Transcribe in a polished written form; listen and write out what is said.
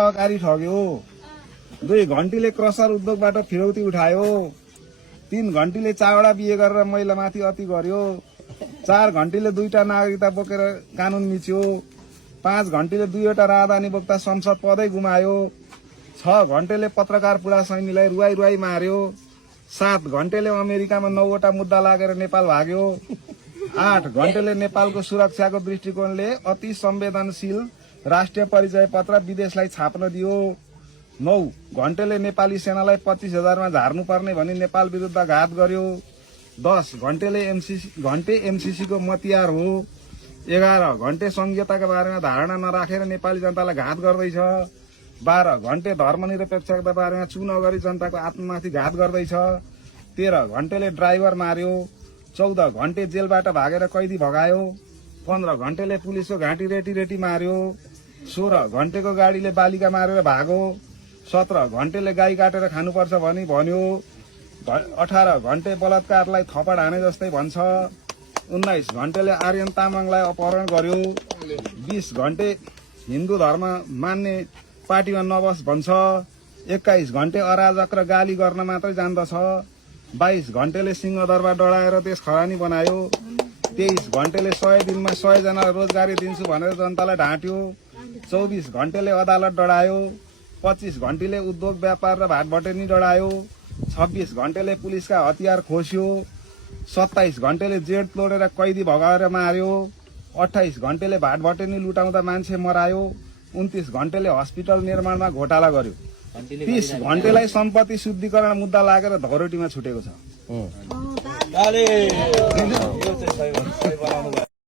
सहकारी ठग्यो। 2 घण्टीले क्रसर उद्योगबाट फिरौती उठायो। 3 घण्टीले चावडा बिहे गरेर महिलामाथि अति गर्यो। 4 घण्टीले 2टा नागरिकता बोकेर कानून मिच्यो। 5 घण्टीले 2वटा राजधानी बोक्दा संसद पदै गुमायो। 6 घण्टेले पत्रकार पुरा सैनीलाई रुवाई रुवाई मार्यो। 7 घण्टेले अमेरिकामा 9वटा मुद्दा लागेर नेपाल भाग्यो। 8 घण्टेले नेपालको सुरक्षाको दृष्टिकोणले अति संवेदनशील राष्ट्रिय परिचय पत्र विदेशलाई छाप्न दियो। 9 घण्टेले नेपाली सेनालाई 25,000 मा झार्नुपर्ने भनी नेपाल विरुद्ध घात गर्यो। 10 घण्टेले एमसीसी को मतियार हो। 11 घण्टे संघीयताका बारेमा धारणा नराखेर नेपाली जनतालाई घात गर्दैछ। 12 घण्टे धर्मनिरपेक्षता बारेमा चुनाव गरी जनताको आत्ममाथि घात गर्दैछ। 13 घण्टेले ड्राइभर मार्यो। 14 घण्टे जेलबाट भागेर कैदी भगायो। 15 घण्टेले पुलिसको घाँटी रेटी रेटी मार्यो। 16 घण्टेको गाडीले बालिका मारेर भागो। 17 घण्टेले गाई काटेर खानुपर्छ भनी भन्यो। 18 घण्टे बलात्कारलाई थप्पड हाने जस्तै भन्छ। 19 घण्टेले आर्यन तामाङलाई अपहरण गर्यो। 20 घण्टे हिन्दू धर्म मान्ने पार्टीमा नबस भन्छ। 21 घण्टे अराजक र गाली गर्न मात्रै जान्दछ। 22 घण्टेले सिंहदरबार डढाएर देश खरानी बनायो। 23 घण्टेले 100 दिनमा 100 जनालाई रोजगारी दिन्छु भनेर जनतालाई ढाँट्यो। 24 घण्टेले अदालत डढायो। 25 घण्टेले उद्योग व्यापार र भाटभटेनी डढायो। 26 घण्टेले पुलिसका हतियार खोस्यो। 27 घण्टेले जेट तोडेर कैदी भगाएर मार्यो। 28 घण्टेले भाटभटेनी लुटाउँदा मान्छे मरायो। 29 घण्टेले हस्पिटल निर्माणमा घोटाला गर्यो। 30 घण्टेलाई सम्पत्ति शुद्धिकरण मुद्दा लागेर धरोटीमा छुटेको छ।